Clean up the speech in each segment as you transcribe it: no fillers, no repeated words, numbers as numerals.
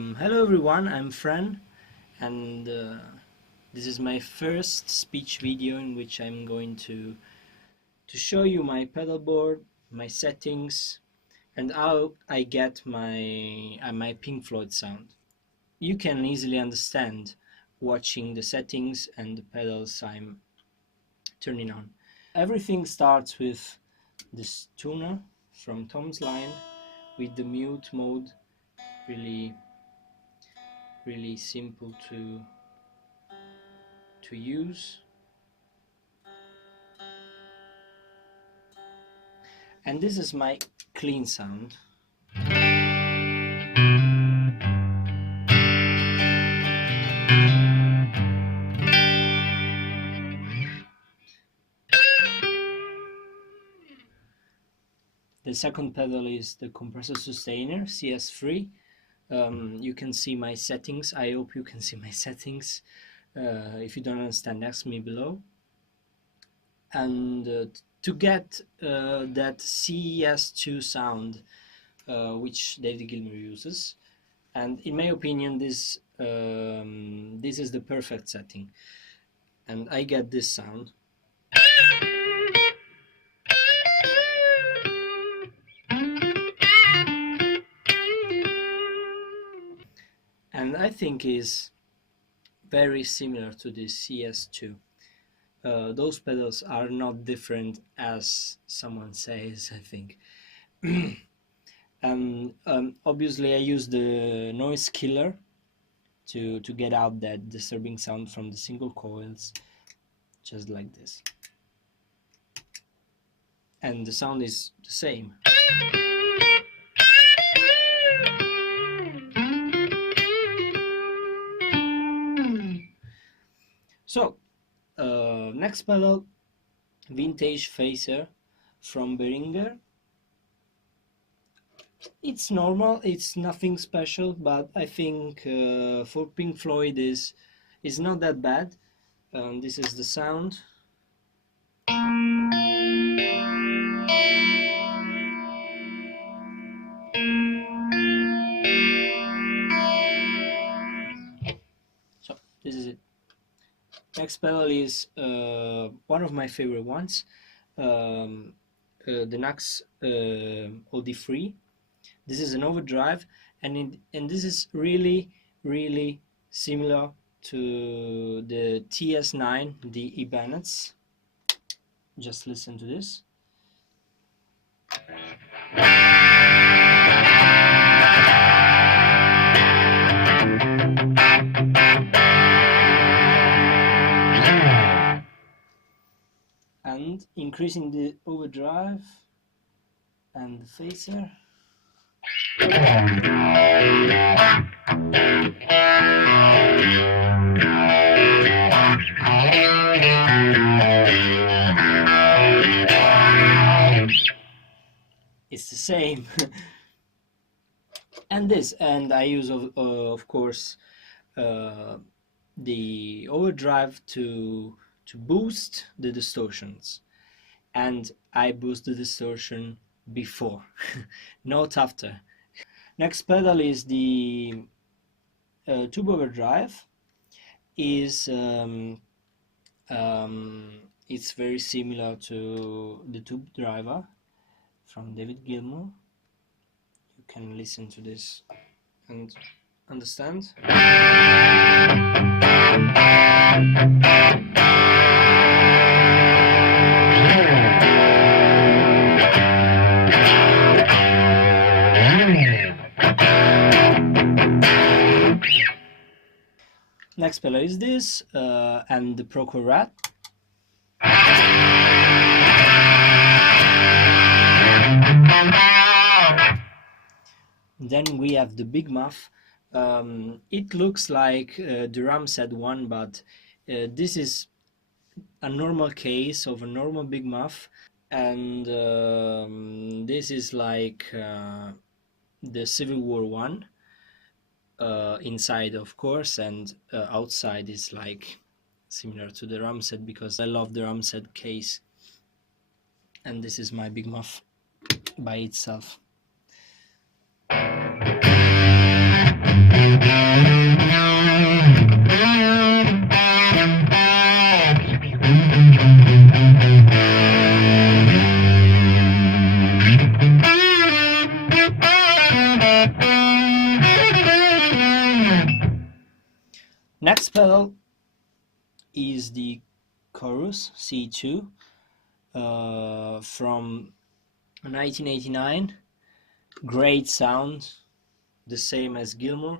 Hello everyone, I'm Fran, and this is my first speech video in which I'm going to show you my pedalboard, my settings, and how I get my Pink Floyd sound. You can easily understand watching the settings and the pedals I'm turning on. Everything starts with this tuner from Tom's Line with the mute mode, really simple to use, and this is my clean sound. The second pedal is the compressor sustainer CS3. You can see my settings. I hope you can see my settings. If you don't understand, ask me below. And to get that CS2 sound, which David Gilmour uses, and in my opinion, this is the perfect setting, and I get this sound. And I think is very similar to the CS2. Those pedals are not different as someone says, I think. And obviously I use the noise killer to get out that disturbing sound from the single coils, just like this. And the sound is the same. So, next pedal, vintage phaser from behringer. It's normal, it's nothing special, but I think for Pink Floyd is not that bad. This is the sound. So this is it. Next pedal is one of my favorite ones, the Nax OD3. This is an overdrive, and this is really similar to the TS9, the Ibanez. Just listen to this. And increasing the overdrive and the phaser. It's the same. And I use of course the overdrive to boost the distortions, and I boost the distortion before, not after. Next pedal is the tube overdrive. It's very similar to the tube driver from David Gilmour. You can listen to this and understand. Next pedal is this, and the Proco Rat. Then we have the Big Muff. It looks like the Ramset one, but this is a normal case of a normal Big Muff, and this is like the Civil War one. Inside, of course, and outside is like similar to the Ramset, because I love the Ramset case. And this is my Big Muff by itself. is the chorus C2 from 1989. Great sound, the same as Gilmour.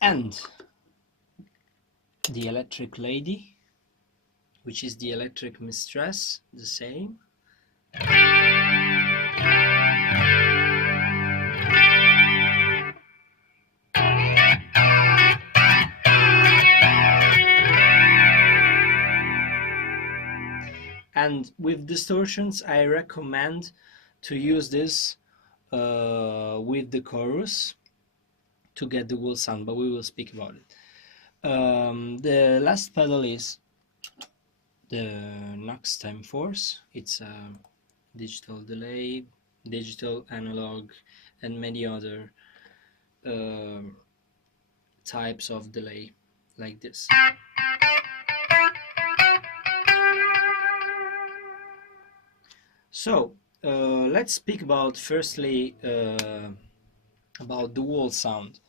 And the Electric Lady, which is the Electric Mistress, the same. And with distortions, I recommend to use this with the chorus to get the whole sound, but we will speak about it. The last pedal is the Knox Time Force. It's a digital delay, digital, analog, and many other types of delay like this. So let's speak about firstly about the wall sound.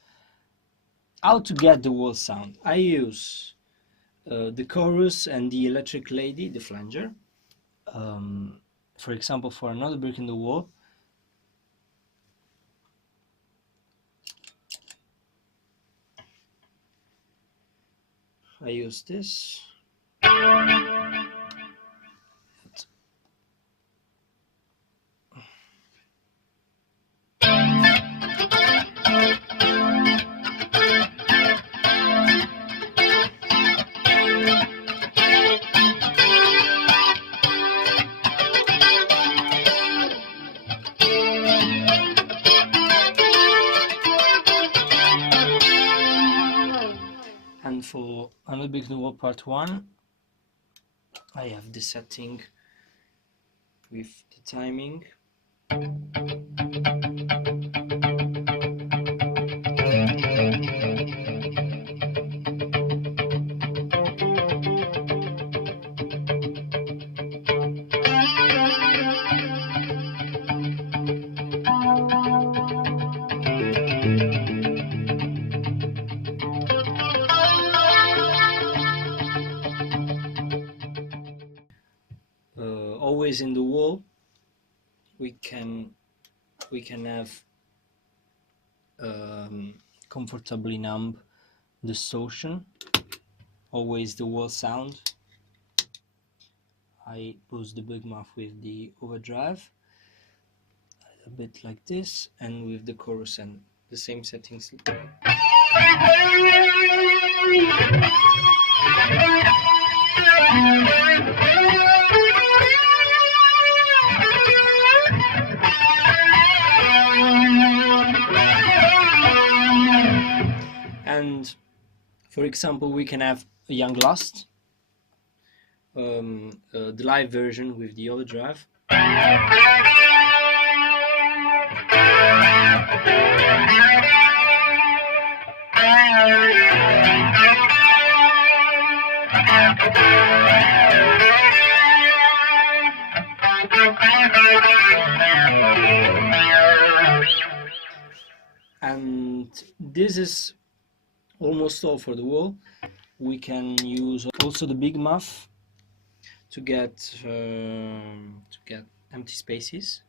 How to get the wall sound? I use the chorus and the Electric Lady, the flanger. For example, for another brick in the wall, I use this. And for another big new wall part 1, I have the setting with the timing. Always in the wall, we can have comfortably numb distortion. Always the wall sound. I boost the big muff with the overdrive, a bit like this, and with the chorus and the same settings. And for example, we can have a Young Lust, the live version with the overdrive. And this is almost all for the wall. We can use also the big muff to get empty spaces.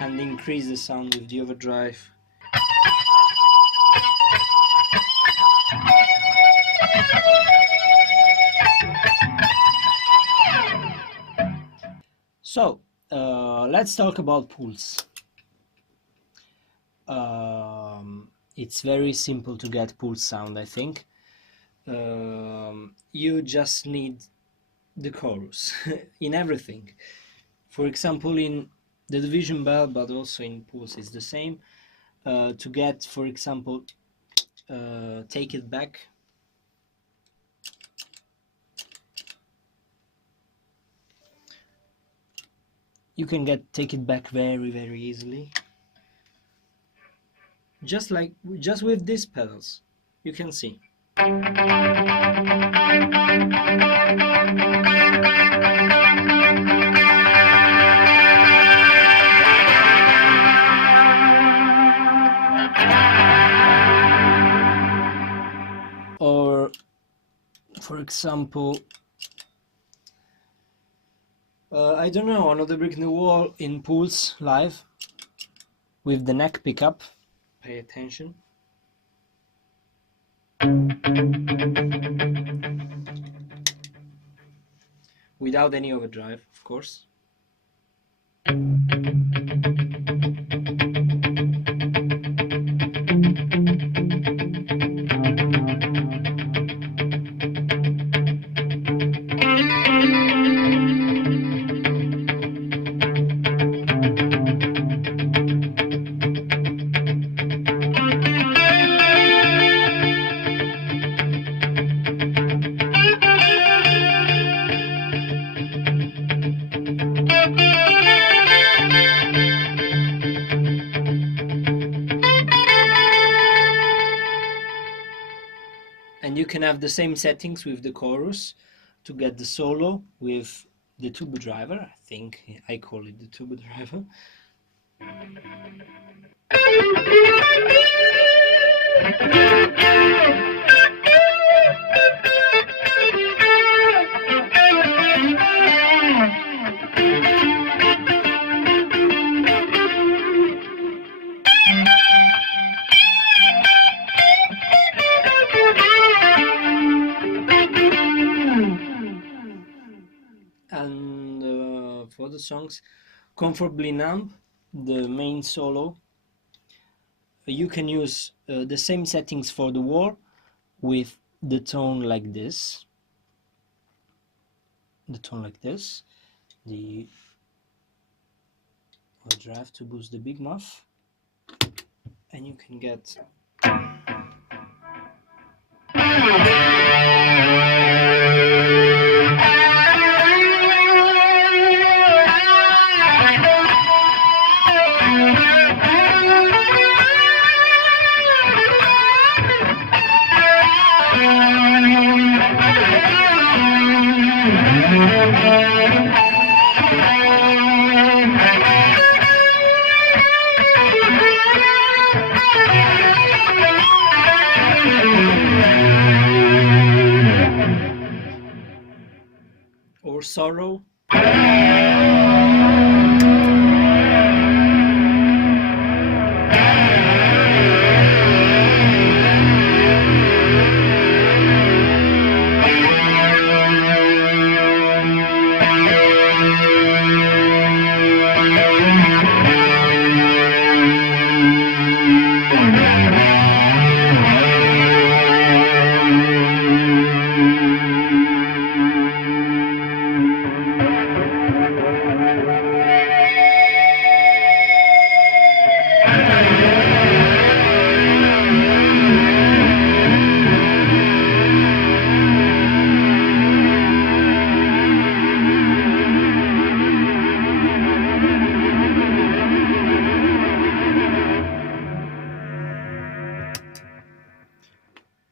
And increase the sound with the overdrive. So let's talk about pulse. It's very simple to get pulse sound, I think. You just need the chorus in everything. For example, in the division bell, but also in pulse is the same. To get, for example, Take It Back. You can get Take It Back very, very easily. Just with these pedals, you can see. Or, for example, I don't know, another brick in the wall in Pulse live with the neck pickup. Pay attention. Without any overdrive, of course. And you can have the same settings with the chorus to get the solo with the tuba driver. I think I call it the tuba driver. And for the songs Comfortably Numb, the main solo, you can use the same settings for the wall with the tone like this, the drive to boost the big muff, and you can get or Sorrow.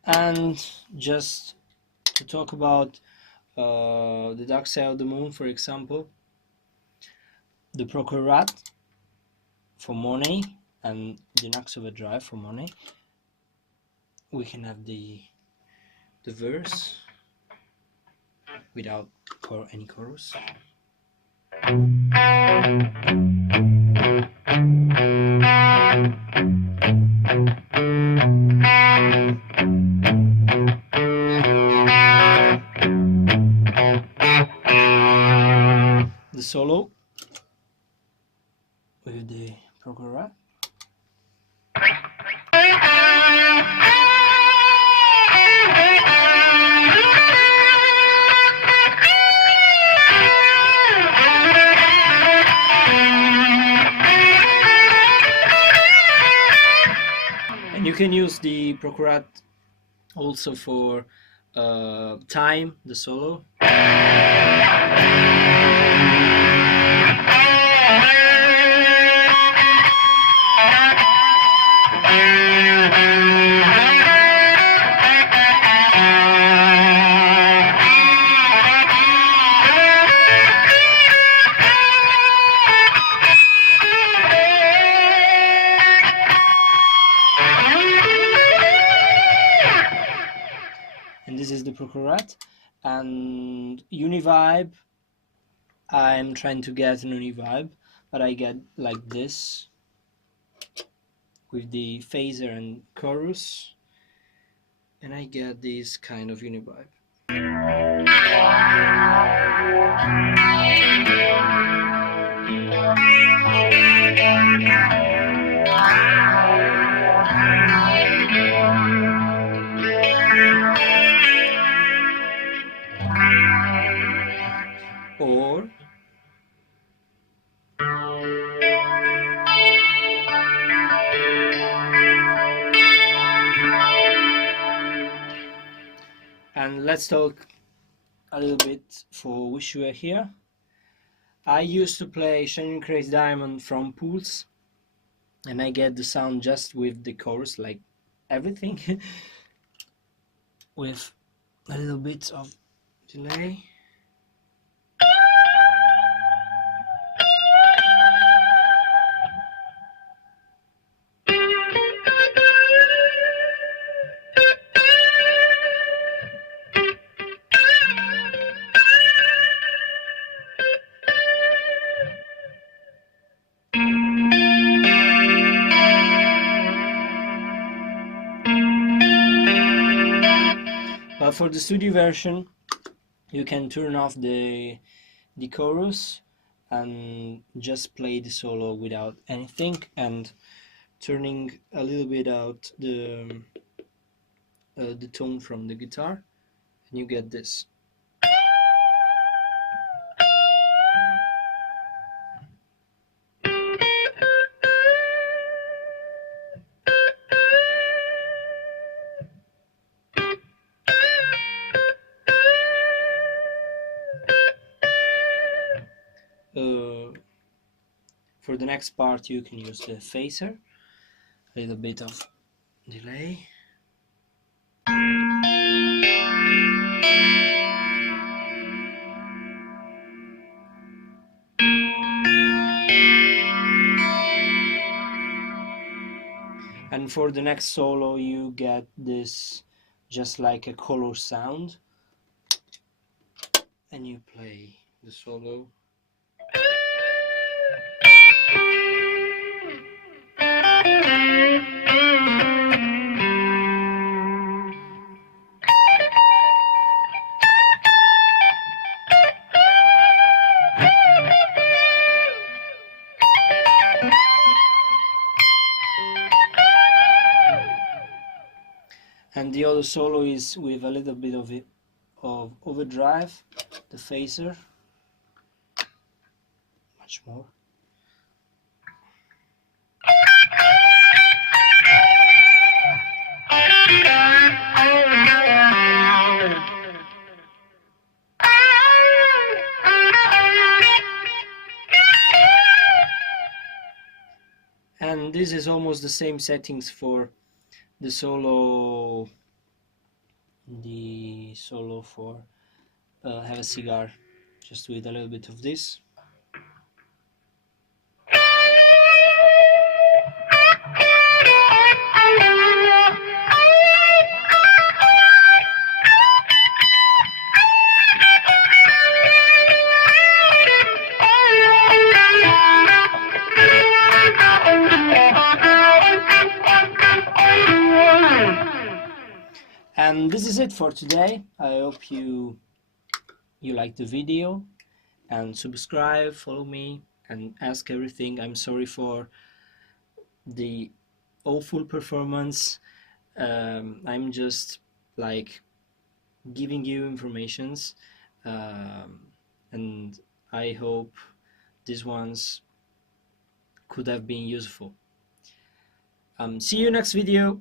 And just to talk about the Dark Side of the Moon, for example, the Procurat for Monet and the Nax Overdrive for Monet, we can have the verse without any chorus. The solo with the Procurat. And you can use the Procurat also for time, the solo. And Univibe, I'm trying to get an Univibe, but I get like this with the phaser and chorus, and I get this kind of Univibe. Or and let's talk a little bit for Wish You Were Here. I used to play Shining Crazy Diamond from Pulse, and I get the sound just with the chorus, like everything, with a little bit of delay. But for the studio version, you can turn off the chorus and just play the solo without anything, and turning a little bit out the tone from the guitar, and you get this. For the next part you can use the phaser, a little bit of delay. And for the next solo you get this just like a color sound, and you play the solo. And the other solo is with a little bit of overdrive, the phaser, much more. And this is almost the same settings for the solo for Have a Cigar, just with a little bit of this. And this is it for today. I hope you liked the video, and subscribe, follow me, and ask everything. I'm sorry for the awful performance. I'm just like giving you informations, and I hope these ones could have been useful. See you next video.